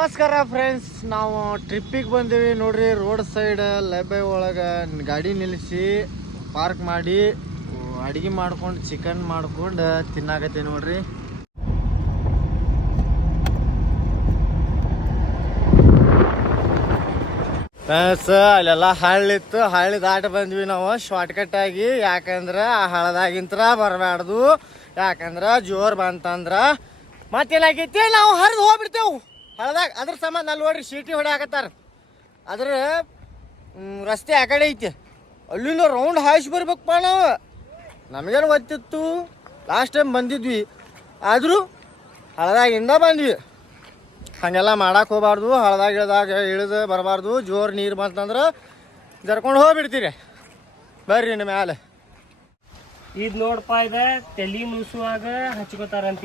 ನಮಸ್ಕಾರ ಫ್ರೆಂಡ್ಸ್ ನಾವು ಟ್ರಿಪ್ಪಿಗೆ ಬಂದೀವಿ ನೋಡ್ರಿ ರೋಡ್ ಸೈಡ್ ಲೈಬ್ರರಿ ಒಳಗೆ. ಗಾಡಿ ನಿಲ್ಲಿಸಿ ಪಾರ್ಕ್ ಮಾಡಿ, ಅಡುಗೆ ಮಾಡ್ಕೊಂಡು ಚಿಕನ್ ಮಾಡ್ಕೊಂಡು ತಿನ್ನಾಕತ್ತೀವಿ ನೋಡ್ರಿ. ಫ್ರೆಂಡ್ಸ್ ಅಲ್ಲೆಲ್ಲ ಹಳ್ಳಿತ್ತು. ಹಳ್ಳಿ ದಾಟ ಬಂದ್ವಿ ನಾವು. ಶಾರ್ಟ್ಕಟ್ ಆಗಿ, ಯಾಕಂದ್ರೆ ಆ ಹಳದಾಗಿಂತ್ರ ಬರಬಾರ್ದು ಯಾಕಂದ್ರೆ ಜೋರ್ ಬಂತಂದ್ರ ಮತ್ತೇನಾಗೈತಿ? ನಾವು ಹರಿದು ಹೋಗ್ಬಿಡ್ತೇವು. ಹಳದಾಗ ಅದ್ರ ಸಂಬಂಧ ಅಲ್ಲಿ ನೋಡ್ರಿ ಸೀಟಿ ಹೊಡ್ಯಾಕತ್ತಾರ ಅದ್ರ ರಸ್ತೆ ಆ ಕಡೆ ಐತಿ. ಅಲ್ಲಿಂದ ರೌಂಡ್ ಹಾಯಿಸಿ ಬರ್ಬೇಕಪ್ಪ ನಾವು. ನಮಗೇನು ಗೊತ್ತಿತ್ತು ಲಾಸ್ಟ್ ಟೈಮ್ ಬಂದಿದ್ವಿ. ಆದರೂ ಹಳದಾಗಿಂದ ಬಂದ್ವಿ. ಹಾಗೆಲ್ಲ ಮಾಡಕ್ಕೆ ಹೋಗಬಾರ್ದು ಹಳದಾಗ ಇಳ್ದಾಗ ಇಳಿದು ಬರಬಾರ್ದು, ಜೋರು ನೀರು ಬಂತಂದ್ರೆ ಜರ್ಕೊಂಡು ಹೋಗ್ಬಿಡ್ತೀರಿ. ಬರ್ರಿ ನಿಮ್ಮ ಮ್ಯಾಲೆ. ಇದು ನೋಡಪ್ಪ ಇದೆ ತಲೆ ಮುಸುವಾಗ ಹಚ್ಕೋತಾರಂತ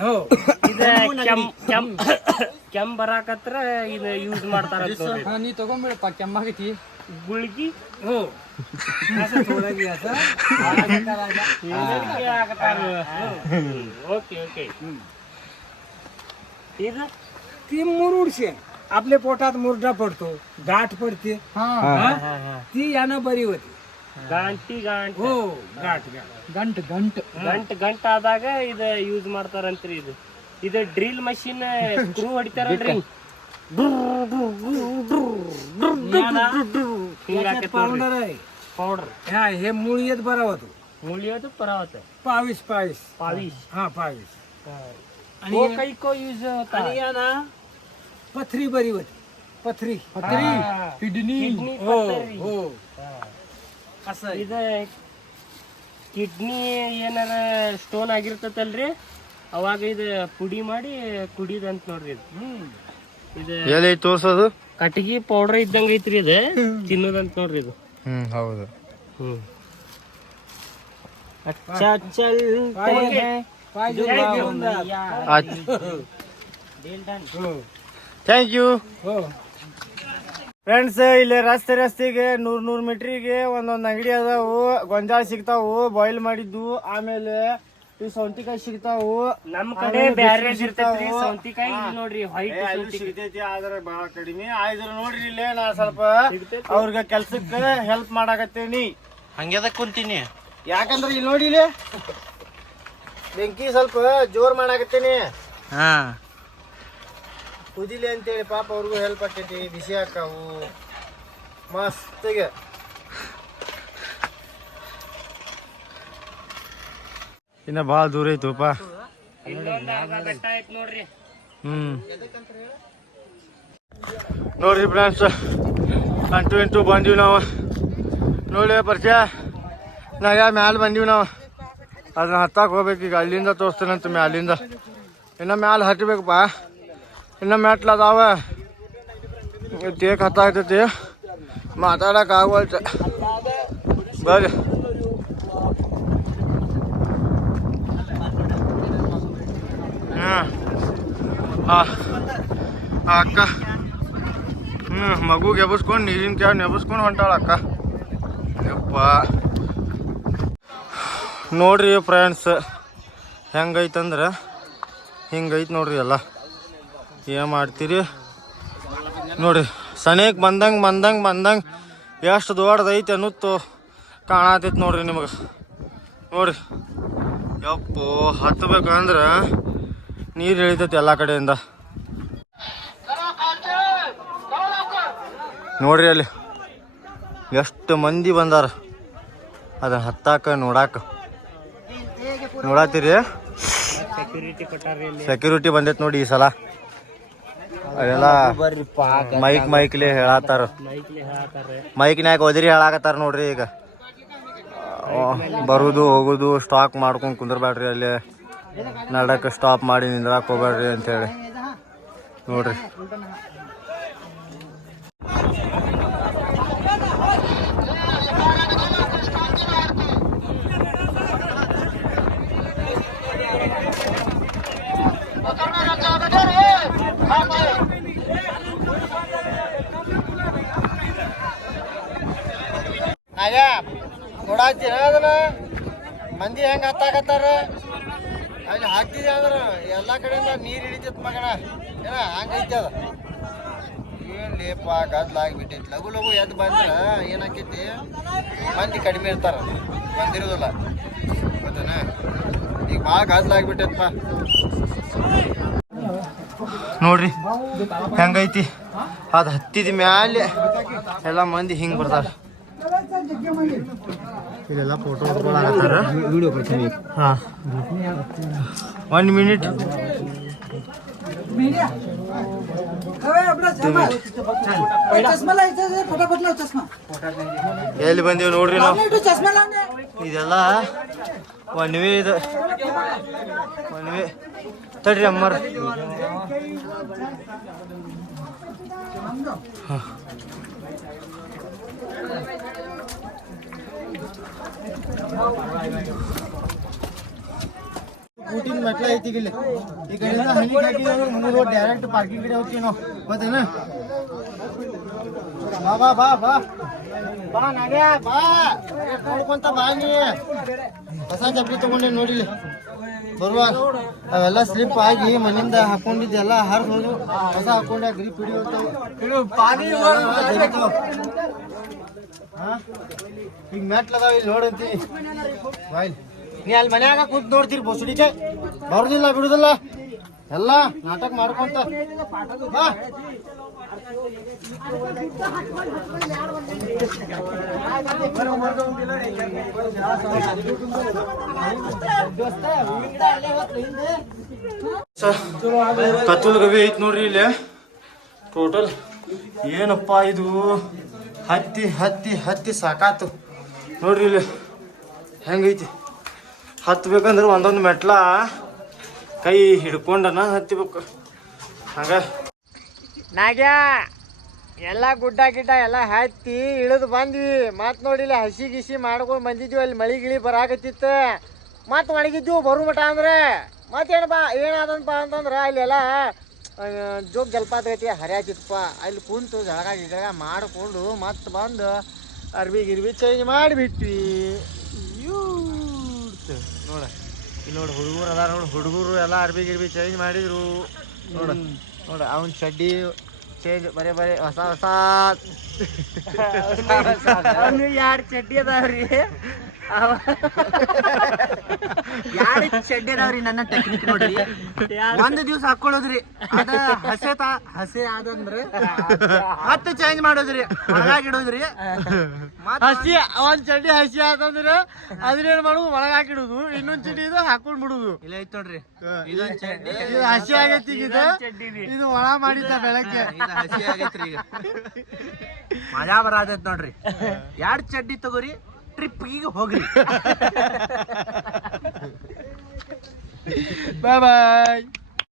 हो ಇದ ಕೆಮ್ ಕೆಮ್ ಕೆಮ್ ಬರಾಕತ್ರ ಇದು ಯೂಸ್ ಮಾಡ್ತಾರಂತ ನೋಡ್ರಿ हा नी ತಗೊಂಡ್ಬಿಡಪ್ಪ ಕೆಮ್ಮಾಗೈತಿ ಗುಳ್ಗಿ हो असं थोडं घ्यायचं ಓಕೆ ಓಕೆ ಇದು ती मुरुड शेण आपल्या पोटात मुरडा पडतो गाठ पडते हा? ती यानं बरी होती ಗಂಟಿ ಗಂಟ್ हो गाठ गाठ गंट गंट ಗಂಟ್ ಗಂಟ್ ಆದಾಗ ಇದ ಯೂಸ್ ಮಾಡ್ತಾರಂತ್ರಿ ಇದು ಇದು ಡ್ರಿಲ್ ಮಷಿನ್ ಸ್ಕ್ರೂ ಹೊಡಿತಾರಲ್ರಿ पावडर आहे ಪೌಡರ್ हा हे मूळ येत बरा होतो ಮುಳಿಯೋದು ಪರಾವತ पावीस पावीस ಪಾವಿಶ್ हा पावीस आणि ಕೈಕೋ ಯೂಸ್ आणि या ना पथरी बरी होती पथरी पथरी? किडनी Kidney हो पथरी. हो ಇದು ಕಿಡ್ನಿ ಏನಾರ ಸ್ಟೋನ್ ಆಗಿರ್ತತಲ್ರಿ? ಅವಾಗ ಇದು ಪುಡಿ ಮಾಡಿ ಕುಡಿದಂತ ನೋಡ್ರಿ ಇದು. ಇದು ತೋರ್ಸೋದು? ಕಟ್ಗಿ ಪೌಡರ್ ಇದ್ದಂಗ ಐತ್ರಿ ಇದು. ತಿನ್ನೋದಂತ ನೋಡ್ರಿ ಇದು. ಹ್ಮ್ ಹೌದು. ಹ್ಮ್. ಅಚ್ಚ ಥ್ಯಾಂಕ್ ಯು ಫ್ರೆಂಡ್ಸ್ ಇಲ್ಲಿ ರಸ್ತೆ ರಸ್ತೆಗೆ ನೂರ್ ನೂರ್ ಮೀಟ್ರಿಗೆ ಒಂದೊಂದು ಅಂಗಡಿ ಅದಾವು. ಗೊಂಜಾಳ ಸಿಗ್ತಾವು ಬಾಯ್ಲ್ ಮಾಡಿದ್ದು. ಆಮೇಲೆ ಈ ಸೌಂತಿಕಾಯಿ ಸಿಗ್ತಾವು. ನಮ್ ಕಡೆ ಬ್ಯಾರೆ. ಸೌಂತಿಕಾಯಿ ಇಲ್ಲಿ ನೋಡ್ರಿ ವೈಟ್ ಸಿಗ್ತೈತಿ ಆದ್ರೆ ಬಹಳ ಕಡಿಮೆ. ಆಯ್ತು ನೋಡ್ರಿ ಇಲ್ಲೇ ನಾ ಸ್ವಲ್ಪ. ಅವ್ರಿಗೆ ಕೆಲ್ಸಕ್ಕೆ ಹೆಲ್ಪ್ ಮಾಡಾಕತ್ತೀನಿ. ಹಂಗೆದ ಕುಂತೀನಿ. ಯಾಕಂದ್ರೆ ಇಲ್ಲಿ ನೋಡಿ ಇಲ್ಲಿ ಬೆಂಕಿ ಸ್ವಲ್ಪ ಜೋರ್ ಮಾಡಾಕತ್ತೀನಿ. ಹಾ. ಕುದಿಲಿ ಅಂತೇಳಿ ಪಾಪ ಅವ್ರಿಗೂ ಹೆಲ್ಪ್ ಆಗ್ತೈತಿ, ಬಿಸಿ ಹಾಕಾವು. ಮಸ್ತಿಗೆ. ಇನ್ನ ಭಾಳ ದೂರ ಐತಪ್ಪ ಹ್ಮ್. ನೋಡ್ರಿ ಫ್ರೆಂಡ್ಸ್ ಅಂಟು ಇಂಟು ಬಂದೀವಿ ನಾವು. ನೋಡಿ ಪರಿಚಯ. ನಾಗ ಮ್ಯಾಲೆ ಬಂದೀವಿ ನಾವು. ಅದನ್ನ ಹತ್ತಾಕ್ ಹೋಗ್ಬೇಕು ಈಗ, ಅಲ್ಲಿಂದ ತೋರಿಸ್ತೇನಂತ ಮ್ಯಾಲಿಂದ. ಇನ್ನ ಮ್ಯಾಲೆ ಹತ್ತಬೇಕಪ್ಪ ಇನ್ನ ಮೆಟ್ಲು ಅದಾವ. ತೇಕ್ ಹತ್ತಾಗ್ತೈತಿ ಮಾತಾಡಕ್ ಆಗೋಲ್ತ. ಬರ್ರಿ. ಹಾಂ ಅಕ್ಕ. ಹ್ಞೂ ಮಗುಗೆ ಎಬ್ಬಿಸ್ಕೊಂಡು ನೀರಿನ ಕ್ಯಾವ್ ನೆಬಸ್ಕೊಂಡು ಹೊಂಟಾಳ ಅಕ್ಕ. ಯಪ್ಪ. ನೋಡ್ರಿ ಫ್ರೆಂಡ್ಸ್ ಹೆಂಗೈತಂದ್ರೆ, ಹಿಂಗೈತೆ ನೋಡ್ರಿ ಎಲ್ಲ. ಏನು ಮಾಡ್ತೀರಿ? ನೋಡ್ರಿ ಸನೇಕ್ ಬಂದಂಗೆ ಬಂದಂಗೆ ಬಂದಂಗೆ ಎಷ್ಟು ದೊಡ್ಡದೈತೆ ಅನ್ನುತ್ತು ಕಾಣತೈತಿ ನೋಡ್ರಿ ನಿಮಗೆ. ನೋಡ್ರಿ ಯಪ್ಪು ಹತ್ತಬೇಕಂದ್ರೆ ನೀರು ಇಳಿತೈತಿ ಎಲ್ಲ ಕಡೆಯಿಂದ. ನೋಡ್ರಿ ಅಲ್ಲಿ ಎಷ್ಟು ಮಂದಿ ಬಂದಾರ. ಅದನ್ನ ಹತ್ತಾಕ ನೋಡಾಕ. ನೋಡಾತೀರಿ? ಸೆಕ್ಯೂರಿಟಿ ಬಂದೈತಿ ನೋಡಿ ಈ ಸಲ. ಅದೆಲ್ಲ ಮೈಕ್ ಮೈಕ್ಲಿ ಹೇಳತ್ತಾರ ಮೈಕ್ನ್ಯಾಗ ಒದರಿ ಹೇಳಾಕತ್ತಾರ ನೋಡ್ರಿ ಈಗ. ಬರುದು ಹೋಗುದು ಸ್ಟಾಕ್ ಮಾಡ್ಕೊಂಡು ಕುಂದ್ರಬೇಡ್ರಿ ಅಲ್ಲಿ. ನಡಕ್ಕೆ ಸ್ಟಾಪ್ ಮಾಡಿ ನಿಂದ್ರಾಕ್ ಹೋಗ್ಬೇಡ್ರಿ ಅಂತೇಳಿ. ನೋಡ್ರಿ. ನೋಡಾತೀರ ಅದನ್ನ? ಮಂದಿ ಹೆಂಗ ಹತ್ತಾಕತ್ತಾರ? ಅಲ್ಲಿ ಹಾಕ್ತಿದ್ದೆ ಅಂದ್ರ ಎಲ್ಲಾ ಕಡೆಯಿಂದ ನೀರು ಹಿಡಿತೈತ್ ಮಗನ. ಏನ ಹಂಗೈತಿ ಅದ? ಏನ್ ಲೇಪ ಗದ್ಲ ಆಗ್ಬಿಟ್ಟೈತಿ. ಲಘು ಲಘು ಎದ್ದು ಬಂದ್ರ ಏನಾಕೈತಿ? ಮಂದಿ ಕಡಿಮೆ ಇರ್ತಾರ. ಬಂದಿರೋದಿಲ್ಲ. ಗೊತ್ತಾನ? ಈಗ ಭಾಳ ಗದ್ಲ ಆಗ್ಬಿಟ್ಟೈತಪ್ಪ. ನೋಡ್ರಿ ಹೆಂಗೈತಿ ಅದು ಹತ್ತಿದ ಮ್ಯಾಲೆ ಎಲ್ಲ ಮಂದಿ ಹಿಂಗ್ ಬರ್ತಾರ. ಇಲ್ಲೆಲ್ಲ ಫೋಟೋ ಹೊಡ್ಕೊಳಕತ್ತಾರ ಹಾಂ. ಒನ್ ಮಿನಿಟ್ ಎಲ್ಲಿ ಬಂದೀವಿ ನೋಡ್ರಿ ನಾವು? ಇದೆಲ್ಲ ಒನ್ ವೇ ಇದು. One way. ತಡ್ರಿ ಅಮ್ಮ ಊಟಿನ ಮೆಟ್ಲ ಐತಿ ಇಲ್ಲಿ ಈ ಕಡೆಯಿಂದ ಹನಿ ಹಾಕಿದ್ರು ಮುಂದೆ ಡೈರೆಕ್ಟ್ ಪಾರ್ಕಿಂಗ್ ಕಡೆ ಹೋಗ್ತೀವಿ ನಾವು ಗೊತ್ತೇನ ಬಾ ಬಾ ಬಾ ಬಾ ಬಾ ನಡ್ಯ ಬಾ ನೋಡ್ಕೊಂತ ಬಾ ನೀ ಹೊಸ ಚಪ್ಪಲಿ ತಗೊಂಡೆ ನೋಡಿಲಿ ಬರುವಾಗ ಅವೆಲ್ಲ ಸ್ಲಿಪ್ ಆಗಿ ಮನಿಂದ ಹಾಕೊಂಡಿದ್ದೆಲ್ಲ ಹರಿದು ಹೋದು ಹೊಸ ಹಾಕೊಂಡೆ ಗ್ರಿಪ್ ಹಿಡಿಯೋತಾವ ಈಗ ಮೆಟ್ಲದಾವ ಇಲ್ಲಿ ನೋಡಂತಿ ಬಾಯ್ ನೀ ಅಲ್ಲಿ ಮನ್ಯಾಗ ಕೂತ್ ನೋಡ್ತೀರಿ ಬಸುಡಿಕೆ ಬರುದಿಲ್ಲ, ಬಿಡುದಿಲ್ಲ. ಎಲ್ಲ ನಾಟಕ ಮಾಡ್ಕೊಂತ. ಕತ್ತಲ್ ಗವಿ ಐತ್ ನೋಡ್ರಿ ಇಲ್ಲಿ. ಟೋಟಲ್ ಏನಪ್ಪ ಇದು? ಹತ್ತಿ ಹತ್ತಿ ಹತ್ತಿ ಸಾಕಾತು. ನೋಡ್ರಿ ಇಲ್ಲಿ ಹೆಂಗೈತಿ. ಹತ್ಬೇಕಂದ್ರೆ ಒಂದೊಂದು ಮೆಟ್ಲ ಕೈ ಹಿಡ್ಕೊಂಡನ ಹತ್ತಿಬೇಕು. ಹಂಗ. ನಾಗ್ಯಾ, ಎಲ್ಲ ಗುಡ್ಡ ಗಿಡ್ಡ ಎಲ್ಲ ಹತ್ತಿ ಇಳಿದು ಬಂದ್ವಿ. ಮತ್ ನೋಡಿಲ್ಲ ಹಸಿ ಗಿಸಿ ಮಾಡ್ಕೊಂಡು ಬಂದಿದ್ವಿ. ಅಲ್ಲಿ ಮಳಿ ಗಿಳಿ ಬರಾಕತ್ತಿತ್ತ. ಮತ್ ಒಣಗಿದ್ವು ಬರು ಅಂದ್ರೆ. ಮತ್ತೇನಪ್ಪ ಏನಾದನಪ್ಪ ಅಂತಂದ್ರೆ ಅಲ್ಲೆಲ್ಲ ಜೋಗ್ ಜಲಪಾತ ಐತಿ ಹರಿಯಾತಿತ್ತಪ್ಪ ಅಲ್ಲಿ ಕುಂತು ಜಳಗ ಗಿಳಗ ಮಾಡಿಕೊಂಡು ಮತ್ತೆ ಬಂದು ಅರ್ಬಿ ಗಿರ್ಬಿ ಚೇಂಜ್ ಮಾಡಿಬಿಟ್ವಿ. ನೋಡ ಇಲ್ಲಿ ನೋಡಿ ಹುಡುಗರು ಅದಾರ ನೋಡಿ ಹುಡುಗರು ಎಲ್ಲ ಅರ್ಬಿ ಗಿರ್ಬಿ ಚೇಂಜ್ ಮಾಡಿದ್ರು. ನೋಡ ನೋಡ ಅವನ್ ಚಡ್ಡಿ ಚೇಂಜ್ ಬರೇ ಬರೇ ಹೊಸ ಹೊಸ. ಎರಡು ಯಾರ್ ಚಡ್ಡಿ ಅದಾವ್ರಿ? ಯಾರ್ ಚಡ್ಡಿ ಅದಾವ್ರಿ ನನ್ನ ಟೆಕ್ನಿಕ್ ನೋಡ್ರಿ? ಒಂದ್ ದಿವ್ಸ ಹಾಕೊಳ್ಳೋದ್ರಿ ಅದ ಹಸೆ ತಾ ಹಸೆ ಆದಂದ್ರೆ ಮತ್ತೆ ಚೇಂಜ್ ಮಾಡೋದ್ರಿ. ಒಳಗಾಗಿಡೋದ್ರಿ. ಹಸಿ ಒಂದ್ ಚಡ್ಡಿ ಹಸಿ ಆತಂದ್ರೆ ಅದ್ರೇನ್ ಮಾಡುದು? ಒಳಗಾಕಿಡುದು ಇನ್ನೊಂದ್ ಚಡ್ಡಿ ಇದು ಹಾಕೊಂಡ್ ಬಿಡುದು ಇಲ್ಲ ಐತ್ ನೋಡ್ರಿ. ಇದೊಂದ್ ಚಡ್ಡಿ. ಇದು ಹಸಿ ಆಗೈತಿ ಈಗ. ಇದು. ಒಳ ಮಾಡಿದ್ದ ಬೆಳಗ್ಗೆ ಹಸಿ ಆಗೈತ್ರಿ ಈಗ. ಮಜಾ ಬರಾದೈತ್ ನೋಡ್ರಿ. ಎರಡ್ ಚಡ್ಡಿ ತಗೋರಿ? ಟ್ರಿಪ್ ಈಗ ಹೋಗ್ರಿ. ಬಾಯ್ ಬಾಯ್